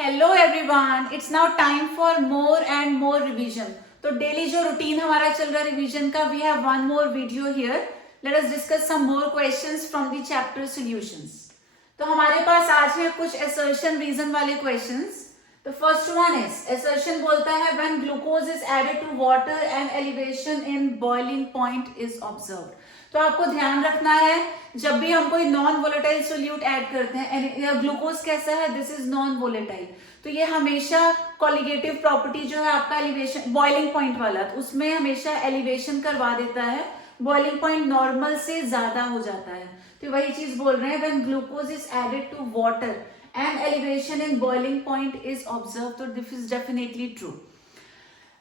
Hello everyone, it's now time for more and more revision. तो daily जो routine हमारा चल रहा है रिवीजन का, we have one more video here. Let us discuss some more questions from the chapter solutions. तो हमारे पास आज है कुछ असर्शन रीजन वाले questions. The first one is assertion बोलता है when glucose is added to water and elevation in boiling point is observed. तो आपको ध्यान रखना है, जब भी हम कोई नॉन वोलेटाइल सोल्यूट ऐड करते हैं, ग्लूकोज कैसा है, दिस इज नॉन वोलेटाइल, तो ये हमेशा कॉलिगेटिव प्रॉपर्टी जो है आपका एलिवेशन बॉइलिंग पॉइंट वाला, तो उसमें हमेशा एलिवेशन करवा देता है, बॉइलिंग पॉइंट नॉर्मल से ज्यादा हो जाता है। तो वही चीज बोल रहे हैं, when glucose is added to water and elevation in boiling point is observe, तो दिस इज डेफिनेटली ट्रू।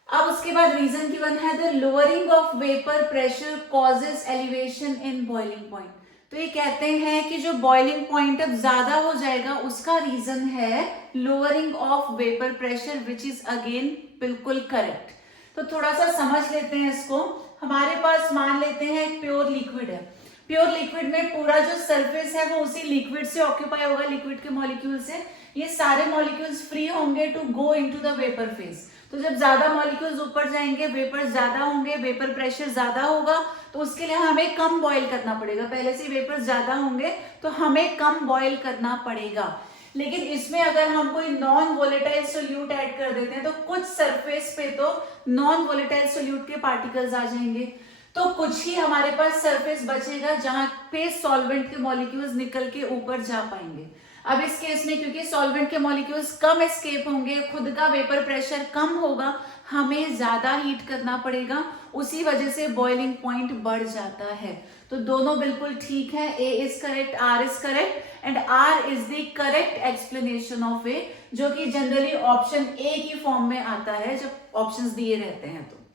अब उसके बाद रीजन गिवन है, the lowering of vapour pressure causes elevation in boiling point. तो ये कहते हैं कि जो बॉइलिंग पॉइंट अब ज्यादा हो जाएगा उसका रीजन है lowering of vapour pressure, which is again बिल्कुल करेक्ट। तो थोड़ा सा समझ लेते हैं इसको। हमारे पास मान लेते हैं एक प्योर लिक्विड है। प्योर लिक्विड में पूरा जो सरफेस है वो उसी लिक्विड से ऑक्यूपाई होगा, लिक्विड के मॉलिक्यूल से। ये सारे मॉलिक्यूल्स फ्री होंगे to go into the vapour phase. तो जब ज्यादा मॉलिक्यूल्स ऊपर जाएंगे, वेपर ज्यादा होंगे, वेपर प्रेशर ज्यादा होगा, तो उसके लिए हमें कम बॉईल करना पड़ेगा। पहले से वेपर ज्यादा होंगे तो हमें कम बॉईल करना पड़ेगा। लेकिन इसमें अगर हम कोई नॉन वोलेटाइल सोल्यूट ऐड कर देते हैं तो कुछ सरफेस पे तो नॉन वोलेटाइल सोल्यूट के पार्टिकल्स आ जाएंगे, तो कुछ ही हमारे पास सरफेस बचेगा जहां पे सॉल्वेंट के मॉलिक्यूल्स निकल के ऊपर जा पाएंगे। अब इस केस में क्योंकि सॉल्वेंट के मॉलिक्यूल्स कम एस्केप होंगे, खुद का वेपर प्रेशर कम होगा, हमें ज्यादा हीट करना पड़ेगा, उसी वजह से बॉइलिंग पॉइंट बढ़ जाता है। तो दोनों बिल्कुल ठीक है, A is correct, R is correct and R is the correct explanation of A, जो कि जनरली ऑप्शन ए की फॉर्म में आता है जब ऑप्शंस दिए रहते हैं। तो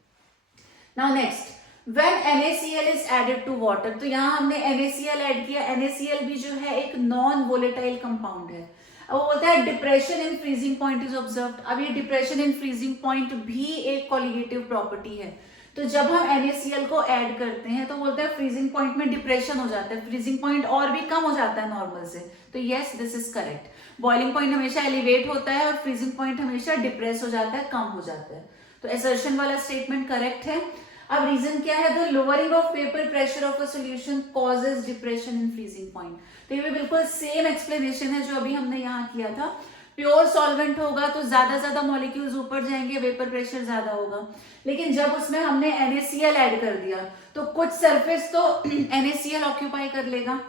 now next, When NaCl is added to water, तो यहाँ हमने NaCl ऐड किया। NaCl भी जो है एक नॉन वोलेटाइल कंपाउंड है। अब वो बोलता है depression in freezing point is observed. अब ये डिप्रेशन इन फ्रीजिंग पॉइंट भी एक कॉलिगेटिव प्रॉपर्टी है। तो जब हम NaCl को ऐड करते हैं तो बोलता है फ्रीजिंग पॉइंट में डिप्रेशन हो जाता है, फ्रीजिंग पॉइंट और भी कम हो जाता है नॉर्मल से। तो yes, this is correct. Boiling point हमेशा एलिवेट होता है और फ्रीजिंग पॉइंट हमेशा डिप्रेस हो जाता है, कम हो जाता है। तो असर्शन वाला स्टेटमेंट करेक्ट है। अब रीजन क्या है, the lowering of vapour pressure of a solution causes depression in freezing point. तो ये बिल्कुल सेम एक्सप्लेनेशन है जो अभी हमने यहाँ किया था। प्योर सॉल्वेंट होगा तो ज्यादा मॉलिक्यूल्स ऊपर जाएंगे, वेपर प्रेशर ज्यादा होगा। लेकिन जब उसमें हमने NaCl ऐड कर दिया तो कुछ सरफेस तो NaCl ऑक्यूपाई कर लेगा।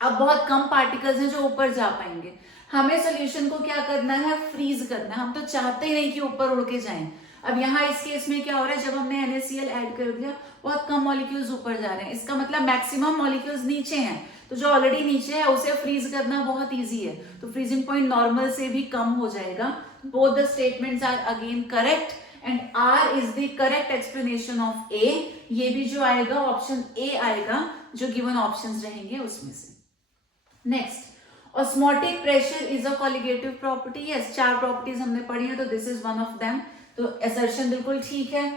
अब बहुत कम पार्टिकल्स हैं जो ऊपर जा पाएंगे। हमें सोल्यूशन को क्या करना है, फ्रीज करना है। हम तो चाहते ही नहीं कि ऊपर उड़ के जाएं। अब यहाँ इस केस में क्या हो रहा है, जब हमने NaCl ऐड कर दिया बहुत कम मॉलिक्यूल्स ऊपर जा रहे हैं, इसका मतलब मैक्सिमम मॉलिक्यूल्स नीचे हैं। तो जो ऑलरेडी नीचे है उसे फ्रीज करना बहुत इजी है, तो फ्रीजिंग पॉइंट नॉर्मल से भी कम हो जाएगा। Both the statements are again correct and R is the correct explanation of A. ये भी जो आएगा ऑप्शन ए आएगा, जो गिवन ऑप्शंस रहेंगे उसमें से। Next, osmotic pressure is a colligative property. Yes, 4 properties हमने पढ़ी है, तो this is one of them. तो असर्शन बिल्कुल ठीक है।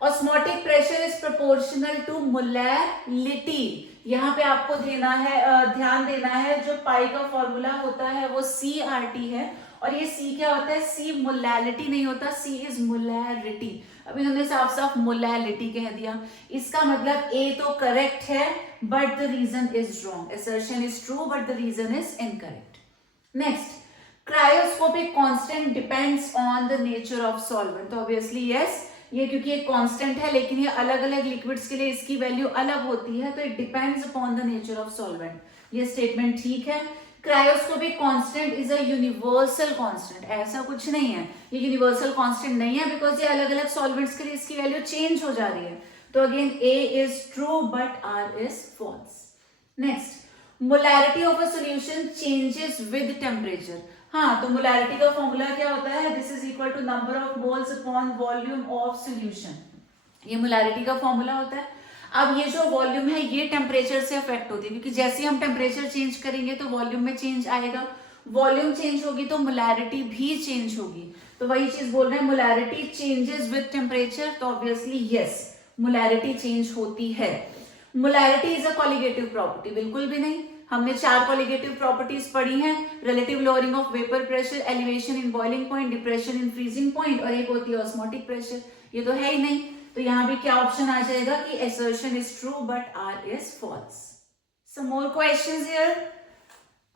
Osmotic pressure is proportional to molality. यहाँ पे आपको देना है, ध्यान देना है, जो पाई का फॉर्मूला होता है वो CRT है, और ये C क्या होता है, C मोलैलिटी नहीं होता, C इज मोलैरिटी। अब इन्होंने साफ साफ मोलैलिटी कह दिया, इसका मतलब A तो करेक्ट है but the reason is wrong. Assertion is true but the reason is incorrect. Next, cryoscopic constant depends on the nature of solvent. तो ऑब्वियसली यस, ये क्योंकि एक कांस्टेंट है लेकिन ये अलग अलग लिक्विड्स के लिए इसकी वैल्यू अलग होती है, तो it depends upon the nature of solvent. ये स्टेटमेंट ठीक है। Cryoscopic constant is a universal constant, ऐसा कुछ नहीं है, ये यूनिवर्सल कांस्टेंट नहीं है बिकॉज ये अलग अलग सॉल्वेंट्स के लिए इसकी वैल्यू चेंज हो जा रही है। तो again A is true but R is false. Next, molarity of a solution changes with temperature. हाँ, तो मोलैरिटी का फॉर्मूला क्या होता है, this is equal to number of moles upon volume of solution. ये मोलैरिटी का फॉर्मूला होता है। अब ये जो वॉल्यूम है ये टेम्परेचर से अफेक्ट होती है, क्योंकि जैसे ही हम टेम्परेचर चेंज करेंगे तो वॉल्यूम में चेंज आएगा, वॉल्यूम चेंज होगी तो मोलैरिटी भी चेंज होगी। तो वही चीज बोल रहे हैं, मोलैरिटी चेंजेस विद टेम्परेचर, तो ऑब्वियसली यस मोलैरिटी चेंज होती है। Molarity is a colligative property, बिल्कुल भी नहीं। हमने 4 कोलिगेटिव प्रॉपर्टीज पढ़ी हैं, relative lowering of vapour pressure, elevation in boiling point, depression in freezing point, और एक होती है ऑस्मोटिक प्रेशर। ये तो है ही नहीं, तो यहाँ भी क्या ऑप्शन आ जाएगा कि assertion is true but R is false. Some more questions here.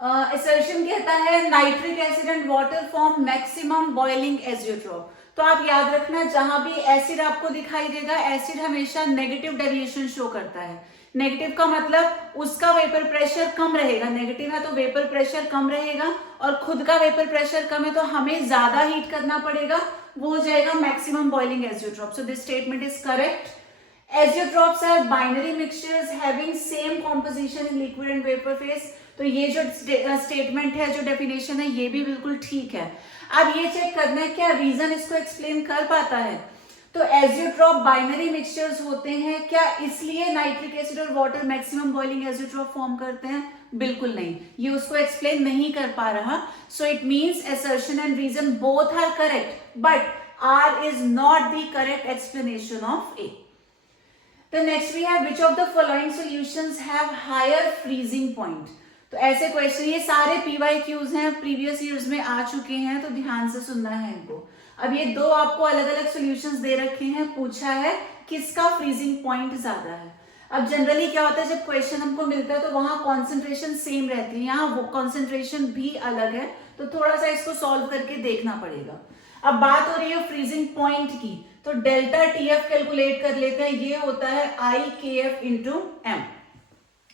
Assertion कहता है nitric acid and water form maximum boiling azeotrope. तो आप याद रखना, जहां भी एसिड आपको दिखाई देगा, एसिड हमेशा नेगेटिव डेविएशन शो करता है। नेगेटिव का मतलब उसका वेपर प्रेशर कम रहेगा, नेगेटिव है तो वेपर प्रेशर कम रहेगा, और खुद का वेपर प्रेशर कम है तो हमें ज्यादा हीट करना पड़ेगा, वो हो जाएगा maximum boiling azeotrope. So this statement is correct. Azeotrops are binary mixtures having same composition in liquid and vapor phase. तो ये जो स्टेटमेंट है, जो डेफिनेशन है, ये भी बिल्कुल ठीक है। अब ये चेक करना है क्या रीजन इसको एक्सप्लेन कर पाता है। तो एजियोट्रॉप बाइनरी मिक्सचर्स होते हैं, क्या इसलिए नाइट्रिक एसिड और water maximum boiling azeotrope form करते हैं? बिल्कुल नहीं, ये उसको एक्सप्लेन नहीं कर पा रहा। So it means assertion and reason both are correct, but R is not the correct explanation of A. The next we have which of the following solutions have higher freezing point. तो ऐसे question, ये सारे PYQs हैं, previous years में आ चुके हैं, तो ध्यान से सुनना है इनको। अब ये दो आपको अलग अलग सॉल्यूशंस दे रखे हैं, पूछा है किसका फ्रीजिंग पॉइंट ज्यादा है। अब जनरली क्या होता है, जब क्वेश्चन हमको मिलता है तो वहां कॉन्सेंट्रेशन सेम रहती है, यहाँ वो कॉन्सेंट्रेशन भी अलग है, तो थोड़ा सा इसको सॉल्व करके देखना पड़ेगा। अब बात हो रही है फ्रीजिंग पॉइंट की, तो डेल्टा TF कैलकुलेट कर लेते हैं, ये होता है IKF इंटू M।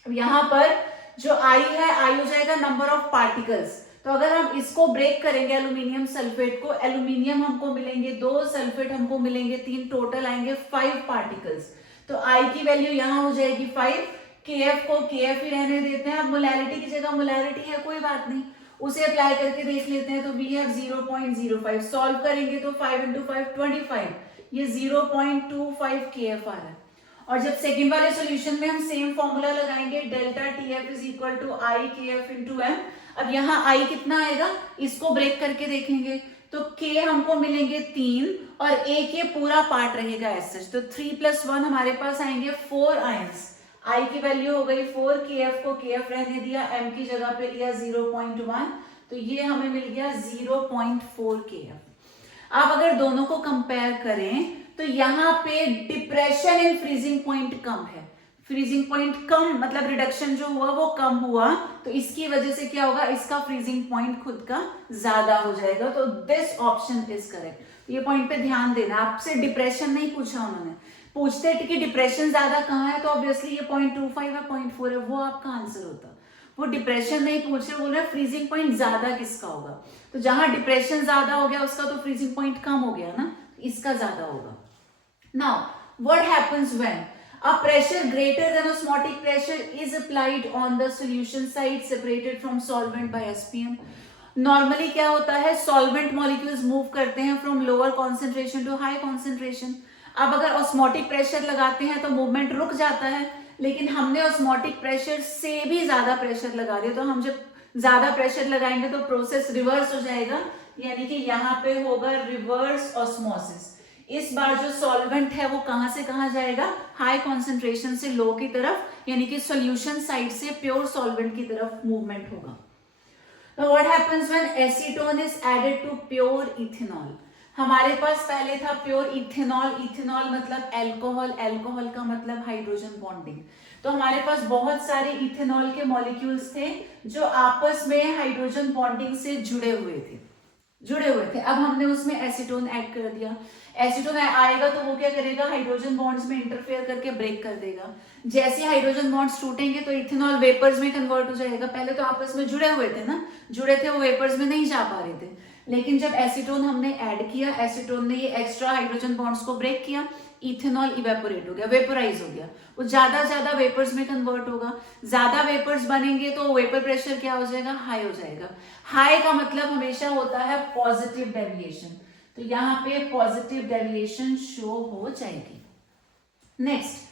अब यहाँ पर जो I है, I हो जाएगा नंबर ऑफ पार्टिकल्स। तो अगर हम इसको ब्रेक करेंगे एल्यूमिनियम सल्फेट को, एल्यूमिनियम हमको मिलेंगे 2, सल्फेट हमको मिलेंगे 3, टोटल आएंगे 5 पार्टिकल्स। तो I की वैल्यू यहाँ हो जाएगी 5, KF को KF ही रहने देते हैं। अब मोलैरिटी की जगह मोलैरिटी है, कोई बात नहीं, उसे अप्लाई करके देख लेते हैं। तो वी हैव 0.05, सॉल्व करेंगे तो 5 इंटू 5 25, ये 0.25 KF आ रहा है। और जब सेकंड वाले सॉल्यूशन में हम सेम फॉर्मूला लगाएंगे, delta TF is equal to IKF into M। अब यहाँ I कितना आएगा, इसको ब्रेक करके देखेंगे तो K हमको मिलेंगे 3 और A के पूरा पार्ट रहेगा ऐसे, तो 3 + 1 हमारे पास आएंगे 4 आयंस। I की वैल्यू हो गई 4, KF को KF रहने दिया, M की जगह पे लिया 0.1, तो ये हमें मिल गया 0.4 KF। अब अगर दोनों को कंपेयर करें तो यहाँ पे डिप्रेशन इन फ्रीजिंग पॉइंट कम है, फ्रीजिंग पॉइंट कम मतलब रिडक्शन जो हुआ वो कम हुआ, तो इसकी वजह से क्या होगा, इसका फ्रीजिंग पॉइंट खुद का ज्यादा हो जाएगा। तो दिस ऑप्शन इज करेक्ट। ये पॉइंट पे ध्यान देना, आपसे डिप्रेशन नहीं पूछा उन्होंने, पूछते कि डिप्रेशन ज्यादा कहाँ है, तो ऑब्वियसली ये 0.25 है, 0.4 है, वो आपका आंसर होता। वो डिप्रेशन नहीं पूछ रहे, बोल रहे फ्रीजिंग पॉइंट ज्यादा किसका होगा, तो जहां डिप्रेशन ज्यादा हो गया उसका तो फ्रीजिंग पॉइंट कम हो गया ना, इसका ज्यादा होगा। Now what happens when a pressure greater than osmotic pressure is applied on the solution side separated from solvent by SPM. Normally क्या होता है, सॉल्वेंट मॉलिक्यूल्स मूव करते हैं from lower concentration to high concentration. अब अगर osmotic pressure लगाते हैं तो मूवमेंट रुक जाता है, लेकिन हमने ऑस्मोटिक प्रेशर से भी ज्यादा प्रेशर लगा दिया, तो हम जब ज्यादा प्रेशर लगाएंगे तो प्रोसेस रिवर्स हो जाएगा, यानी कि यहाँ पे होगा रिवर्स ऑस्मोसिस। इस बार जो सॉल्वेंट है वो कहां से कहां जाएगा, हाई कॉन्सेंट्रेशन से लो की तरफ, यानी कि सॉल्यूशन साइड से प्योर सॉल्वेंट की तरफ मूवमेंट होगा। Now what happens when acetone is added to pure ethanol? हमारे पास पहले था प्योर इथेनॉल, इथेनॉल मतलब एल्कोहल, एल्कोहल का मतलब हाइड्रोजन बॉन्डिंग। तो हमारे पास बहुत सारे इथेनॉल के मॉलिक्यूल्स थे जो आपस में हाइड्रोजन बॉन्डिंग से जुड़े हुए थे। अब हमने उसमें एसीटोन ऐड कर दिया, एसीटोन आएगा तो वो क्या करेगा, हाइड्रोजन बॉन्ड्स में इंटरफेयर करके ब्रेक कर देगा। जैसे हाइड्रोजन बॉन्ड्स टूटेंगे तो इथेनॉल वेपर्स में कन्वर्ट हो जाएगा। पहले तो आपस में जुड़े हुए थे ना, जुड़े थे, वो वेपर्स में नहीं जा पा रहे थे, लेकिन जब एसीटोन हमने ऐड किया, एसीटोन ने ये एक्स्ट्रा हाइड्रोजन बॉन्ड्स को ब्रेक किया, इथेनॉल इवेपोरेट हो गया, वेपोराइज हो गया, वो ज्यादा वेपर्स में कन्वर्ट होगा। ज्यादा वेपर्स बनेंगे तो वेपर प्रेशर क्या हो जाएगा, हाई हो जाएगा। हाई का मतलब हमेशा होता है पॉजिटिव डेविएशन, तो यहाँ पे पॉजिटिव डेविएशन शो हो जाएगी। Next,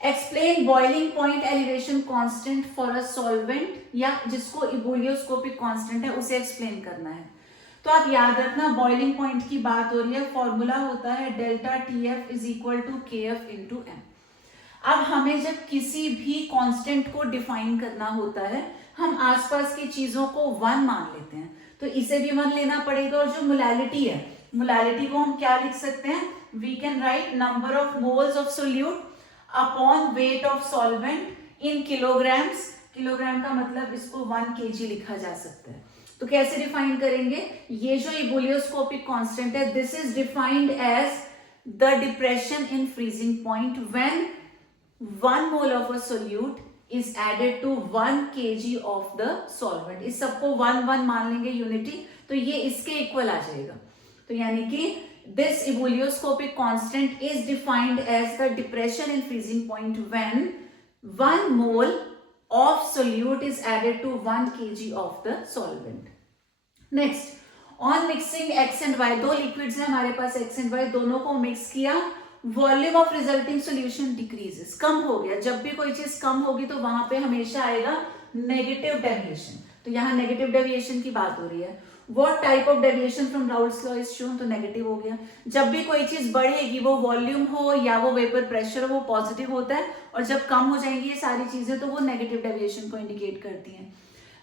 explain boiling point elevation constant for a solvent, या जिसको इबुलियोस्कोपिक कांस्टेंट है उसे एक्सप्लेन करना है। तो आप याद रखना, बॉइलिंग पॉइंट की बात हो रही है, फॉर्मूला होता है delta TF is equal to KF into M। अब हमें जब किसी भी कांस्टेंट को डिफाइन करना होता है, हम आसपास की चीजों को 1 मान लेते हैं, तो इसे भी 1 लेना पड़ेगा। और जो मोलैलिटी है, मोलैलिटी को हम क्या लिख सकते हैं, we can write number of moles of solute upon weight of solvent in kilograms. Kilogram का मतलब इसको 1 kg लिखा जा सकता है। तो कैसे डिफाइन करेंगे, ये जो इबुलियोस्कोपिक कांस्टेंट है, this is defined as the depression in freezing point when 1 mole of a solute is added to 1 kg of the solvent. इस सबको 1 मान लेंगे यूनिटी, तो ये इसके इक्वल आ जाएगा। तो यानी कि this ebullioscopic constant is defined as the depression in freezing point when 1 mole of solute is added to 1 kg of the solvent. Next, on mixing X and Y, दो liquids हैं हमारे पास X and Y, दोनों को mix किया, volume of resulting solution decreases, कम हो गया। जब भी कोई चीज कम होगी तो वहां पे हमेशा आएगा नेगेटिव डेविएशन। तो यहाँ नेगेटिव डेविएशन की बात हो रही है। What type of deviation from Raoult's law is shown, तो नेगेटिव हो गया। जब भी कोई चीज बढ़ेगी, वो वॉल्यूम हो या वो वेपर प्रेशर हो, वो पॉजिटिव होता है, और जब कम हो जाएंगी ये सारी चीजें तो वो नेगेटिव डेविएशन को इंडिकेट करती हैं।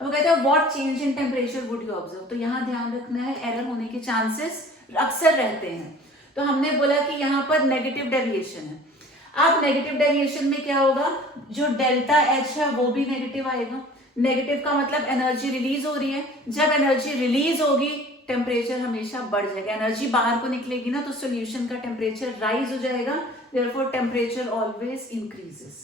वो कहते हैं what change in temperature would you observe, तो यहाँ ध्यान रखना है एरर होने के चांसेस अक्सर रहते हैं। तो हमने बोला कि यहाँ पर नेगेटिव डेविएशन है। अब नेगेटिव डेविएशन में क्या होगा, जो डेल्टा एच है वो भी नेगेटिव आएगा। नेगेटिव का मतलब एनर्जी रिलीज हो रही है, जब एनर्जी रिलीज होगी टेम्परेचर हमेशा बढ़ जाएगा। एनर्जी बाहर को निकलेगी ना, तो सोल्यूशन का टेम्परेचर राइज हो जाएगा, देयरफॉर टेम्परेचर ऑलवेज इंक्रीजेस।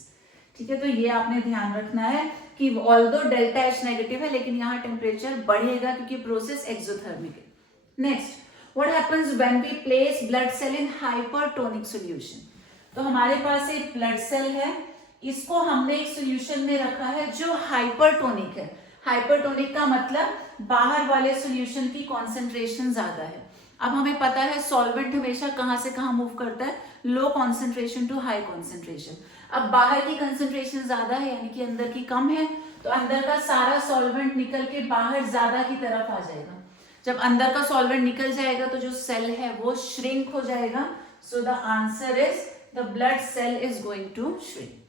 ठीक है, तो ये आपने ध्यान रखना है कि ऑल्दो डेल्टा एच नेगेटिव है, लेकिन यहाँ टेम्परेचर बढ़ेगा क्योंकि प्रोसेस एक्सोथर्मिक है। Next, what happens when we place blood cell in hypertonic solution. तो हमारे पास एक ब्लड सेल है, इसको हमने एक सॉल्यूशन में रखा है जो हाइपरटोनिक है। हाइपरटोनिक का मतलब बाहर वाले सॉल्यूशन की कॉन्सेंट्रेशन ज्यादा है। अब हमें पता है सॉल्वेंट हमेशा कहां से कहां मूव करता है, low concentration to high concentration. अब बाहर की कंसेंट्रेशन ज्यादा है यानी कि अंदर की कम है, तो अंदर का सारा सॉल्वेंट निकल के बाहर ज्यादा की तरफ आ जाएगा। जब अंदर का सॉल्वेंट निकल जाएगा तो जो सेल है वो श्रिंक हो जाएगा। So the answer is the blood cell is going to shrink.